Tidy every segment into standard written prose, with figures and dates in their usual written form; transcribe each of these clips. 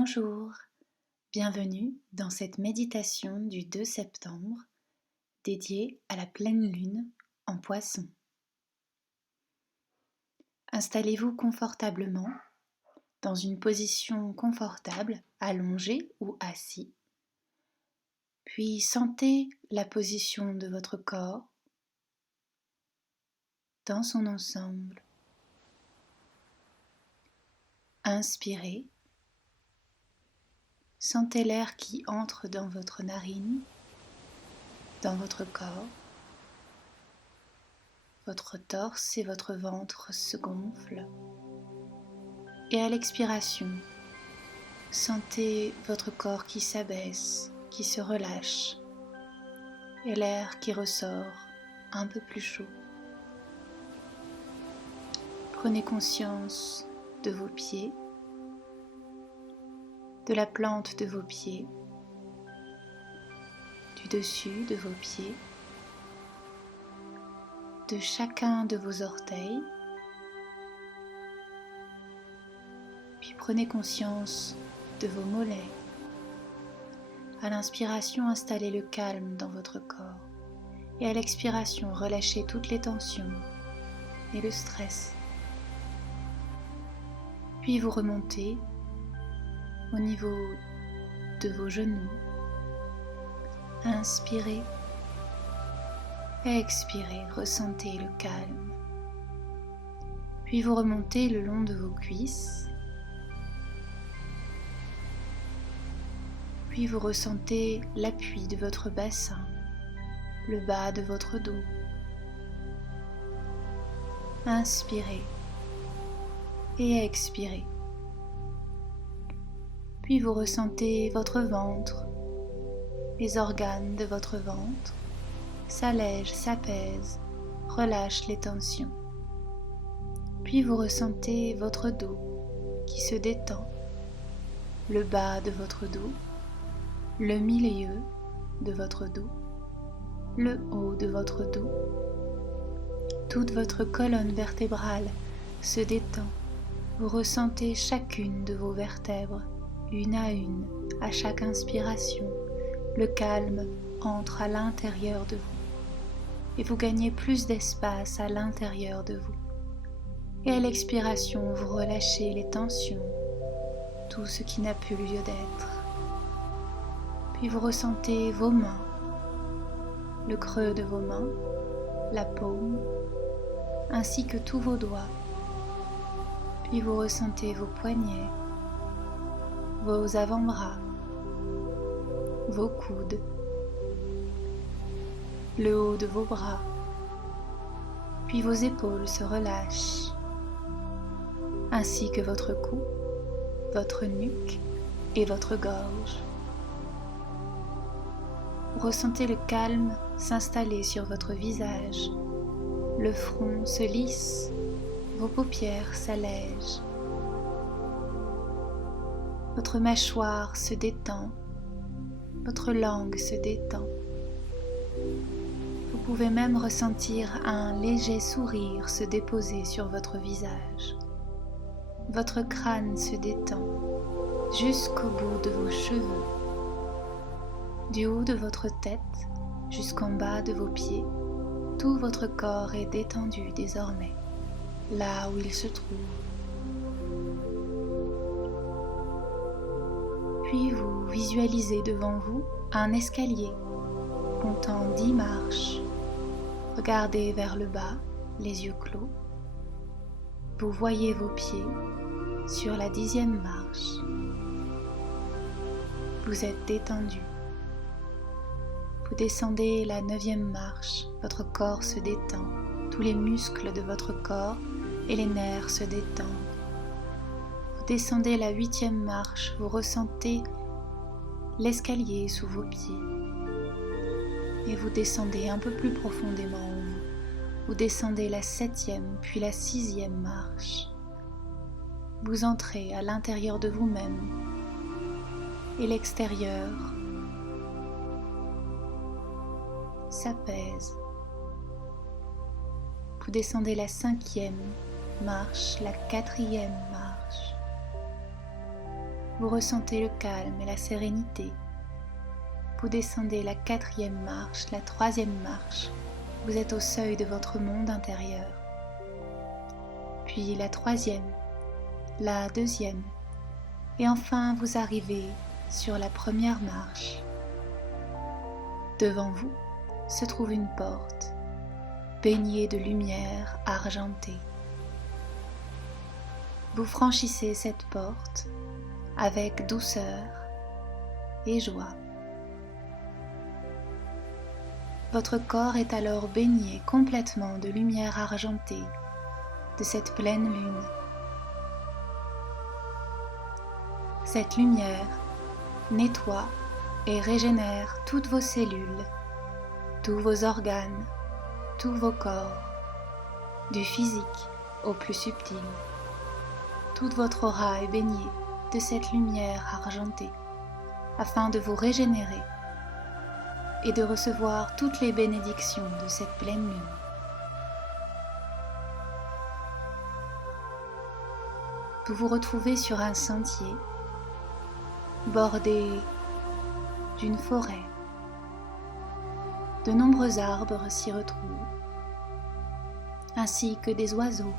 Bonjour, bienvenue dans cette méditation du 2 septembre dédiée à la pleine lune en Poisson. Installez-vous confortablement dans une position confortable, allongé ou assis, puis sentez la position de votre corps dans son ensemble. Inspirez. Sentez l'air qui entre dans votre narine, dans votre corps. Votre torse et votre ventre se gonflent. Et à l'expiration, sentez votre corps qui s'abaisse, qui se relâche, et l'air qui ressort un peu plus chaud. Prenez conscience de vos pieds, de la plante de vos pieds, du dessus de vos pieds, de chacun de vos orteils. Puis prenez conscience de vos mollets. À l'inspiration, installez le calme dans votre corps. Et à l'expiration, relâchez toutes les tensions et le stress. Puis vous remontez au niveau de vos genoux. Inspirez. Expirez, ressentez le calme. Puis vous remontez le long de vos cuisses. Puis vous ressentez l'appui de votre bassin, le bas de votre dos. Inspirez et expirez. Puis vous ressentez votre ventre, les organes de votre ventre s'allègent, s'apaisent, relâchent les tensions. Puis vous ressentez votre dos qui se détend, le bas de votre dos, le milieu de votre dos, le haut de votre dos. Toute votre colonne vertébrale se détend. Vous ressentez chacune de vos vertèbres, une à chaque inspiration. Le calme entre à l'intérieur de vous et vous gagnez plus d'espace à l'intérieur de vous. Et à l'expiration, vous relâchez les tensions, tout ce qui n'a plus lieu d'être. Puis vous ressentez vos mains, le creux de vos mains, la paume, ainsi que tous vos doigts. Puis vous ressentez vos poignets, vos avant-bras, vos coudes, le haut de vos bras, puis vos épaules se relâchent, ainsi que votre cou, votre nuque et votre gorge. Ressentez le calme s'installer sur votre visage, le front se lisse, vos paupières s'allègent, votre mâchoire se détend, votre langue se détend. Vous pouvez même ressentir un léger sourire se déposer sur votre visage. Votre crâne se détend jusqu'au bout de vos cheveux. Du haut de votre tête jusqu'en bas de vos pieds, tout votre corps est détendu désormais, là où il se trouve. Puis vous visualisez devant vous un escalier comptant 10 marches. Regardez vers le bas, les yeux clos. Vous voyez vos pieds sur la 10e marche. Vous êtes détendu. Vous descendez la 9e marche, votre corps se détend, tous les muscles de votre corps et les nerfs se détendent. Vous descendez la 8e marche, vous ressentez l'escalier sous vos pieds. Et vous descendez un peu plus profondément en vous. Vous descendez la 7e puis la 6e marche. Vous entrez à l'intérieur de vous-même et l'extérieur s'apaise. Vous descendez la 5e marche, la 4e marche. vous ressentez le calme et la sérénité. Vous descendez la 4e marche, la 3e marche. Vous êtes au seuil de votre monde intérieur. Puis la 3e, la 2e. Et enfin, vous arrivez sur la 1re marche. Devant vous se trouve une porte, baignée de lumière argentée. Vous franchissez cette porte avec douceur et joie. Votre corps est alors baigné complètement de lumière argentée, de cette pleine lune. Cette lumière nettoie et régénère toutes vos cellules, tous vos organes, tous vos corps, du physique au plus subtil. Toute votre aura est baignée de cette lumière argentée, afin de vous régénérer et de recevoir toutes les bénédictions de cette pleine lune. Vous vous retrouvez sur un sentier bordé d'une forêt. De nombreux arbres s'y retrouvent, ainsi que des oiseaux.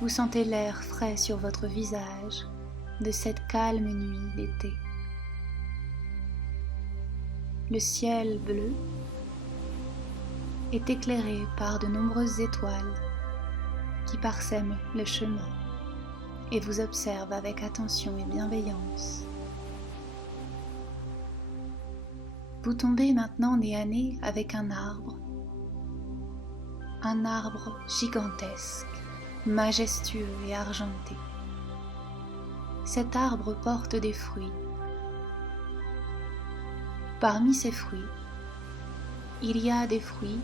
Vous sentez l'air frais sur votre visage de cette calme nuit d'été. Le ciel bleu est éclairé par de nombreuses étoiles qui parsèment le chemin et vous observent avec attention et bienveillance. Vous tombez maintenant nez à nez avec un arbre gigantesque, majestueux et argenté. Cet arbre porte des fruits. Parmi ces fruits, il y a des fruits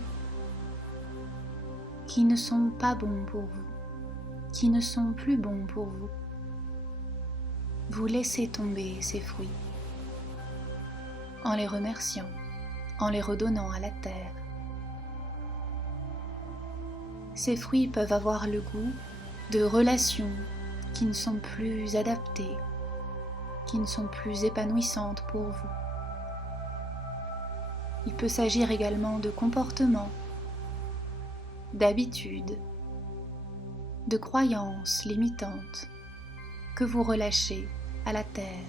qui ne sont pas bons pour vous, qui ne sont plus bons pour vous. Vous laissez tomber ces fruits en les remerciant, en les redonnant à la terre. Ces fruits peuvent avoir le goût de relations qui ne sont plus adaptées, qui ne sont plus épanouissantes pour vous. Il peut s'agir également de comportements, d'habitudes, de croyances limitantes que vous relâchez à la terre.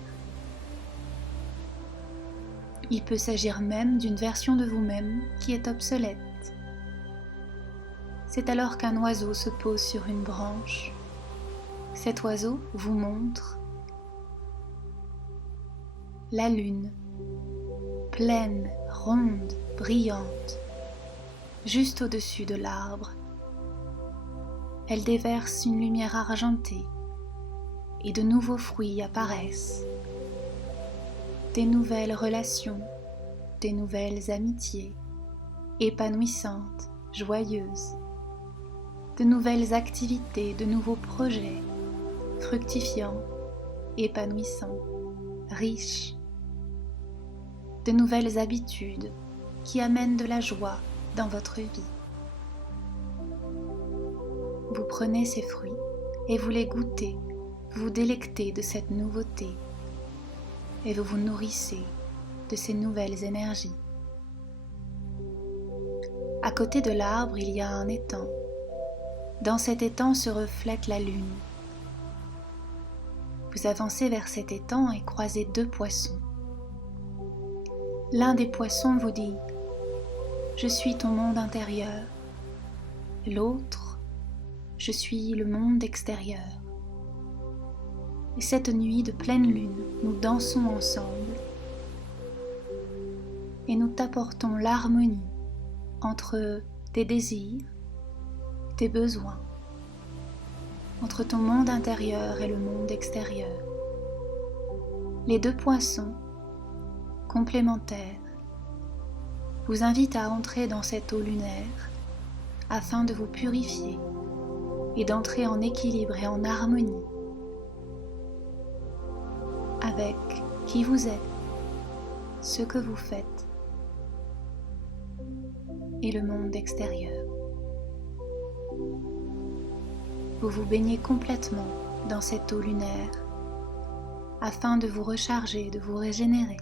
Il peut s'agir même d'une version de vous-même qui est obsolète. C'est alors qu'un oiseau se pose sur une branche. Cet oiseau vous montre la lune, pleine, ronde, brillante, juste au-dessus de l'arbre. Elle déverse une lumière argentée et de nouveaux fruits apparaissent. Des nouvelles relations, des nouvelles amitiés, épanouissantes, joyeuses, de nouvelles activités, de nouveaux projets, fructifiants, épanouissants, riches, de nouvelles habitudes qui amènent de la joie dans votre vie. Vous prenez ces fruits et vous les goûtez, vous délectez de cette nouveauté et vous vous nourrissez de ces nouvelles énergies. À côté de l'arbre, il y a un étang. Dans cet étang se reflète la lune. Vous avancez vers cet étang et croisez deux poissons. L'un des poissons vous dit « Je suis ton monde intérieur ». L'autre « Je suis le monde extérieur ». Et cette nuit de pleine lune, nous dansons ensemble et nous t'apportons l'harmonie entre tes désirs, tes besoins, entre ton monde intérieur et le monde extérieur. Les deux poissons, complémentaires, vous invitent à entrer dans cette eau lunaire afin de vous purifier et d'entrer en équilibre et en harmonie avec qui vous êtes, ce que vous faites et le monde extérieur. Vous vous baignez complètement dans cette eau lunaire afin de vous recharger, de vous régénérer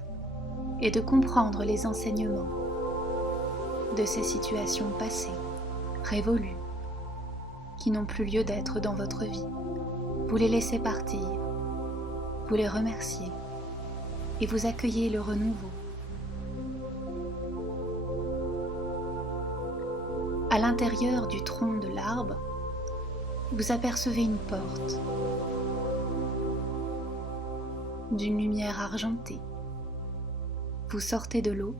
et de comprendre les enseignements de ces situations passées, révolues, qui n'ont plus lieu d'être dans votre vie. Vous les laissez partir, vous les remerciez et vous accueillez le renouveau. À l'intérieur du tronc de l'arbre, vous apercevez une porte d'une lumière argentée. Vous sortez de l'eau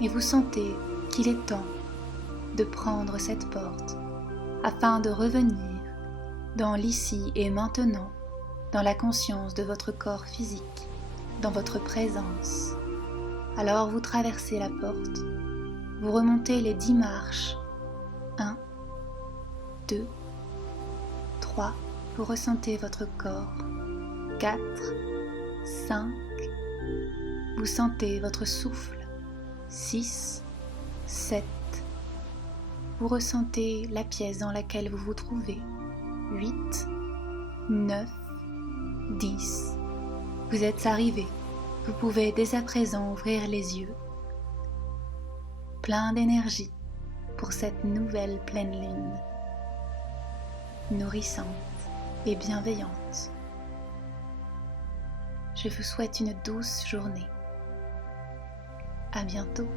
et vous sentez qu'il est temps de prendre cette porte afin de revenir dans l'ici et maintenant, dans la conscience de votre corps physique, dans votre présence. Alors vous traversez la porte, vous remontez les 10 marches. 1, 2, 3, vous ressentez votre corps. 4, 5, vous sentez votre souffle. 6, 7, vous ressentez la pièce dans laquelle vous vous trouvez. 8, 9, 10, vous êtes arrivé. Vous pouvez dès à présent ouvrir les yeux, plein d'énergie pour cette nouvelle pleine lune, nourrissante et bienveillante. Je vous souhaite une douce journée. À bientôt.